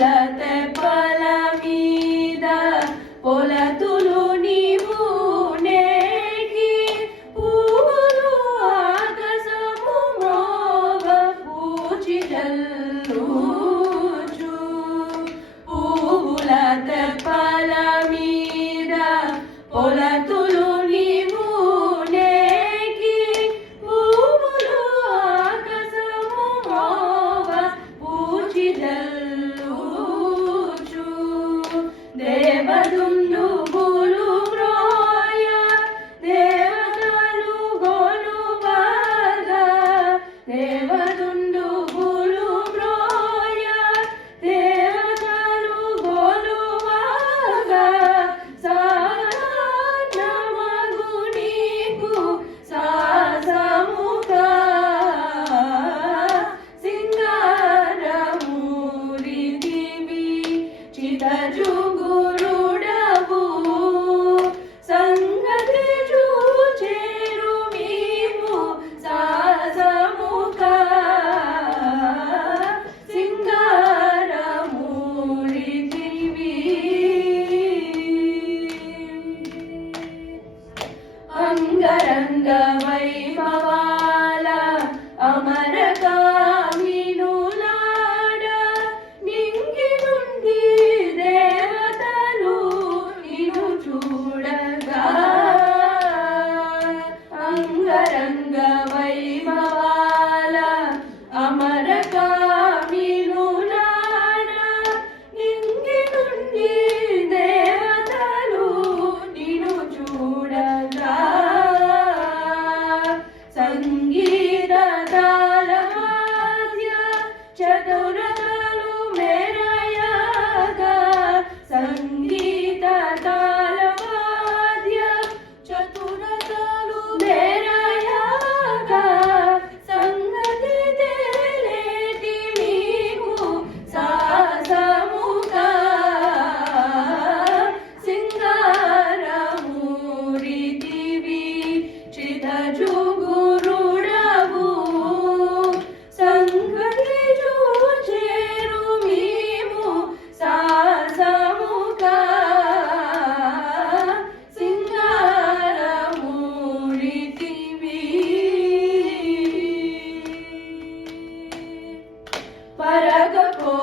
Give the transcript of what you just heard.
తెప్పల మీద పొలతులు నీవు నేకి పూలు ఆకాశము మోగ పూచి జల్లుచు పూల తెప్పల మీద పొలతులు నీవు నేకి పూలు ఆకాశము మోగ పూచి జల్లుచు దేవదుందుబులు మ్రోయ దేవతలు గొలువగా దేవదుందుబులు మ్రోయ దేవతలు గొలువగా సానమగు నీకు సాసముగా సింగారమూరిదివి చితజుగురుడవు సంగతి చూచేరు మేము సాసముగా సింగారమూరిదివి అంగరంగ వైభవాల అమరకామినులాడ నింగి నుండి దేవతలు నిన్ను చూడగా అంగరంగ వైభవాల అమరకామినులాడ నింగి నుండి దేవతలు నిన్ను చూడగా సంగీత తాళవాద్య చతురతలు మెరయగా సంగీత తాళవాద్య చతురతలు మెరయగా సంగతి తేలేటి మీకు సాసముగా సింగారమూరిదివి చితజుగురుడవు సంగతి చూచేరు మేము సాసముగా సింగారమూరిదివి పరగపో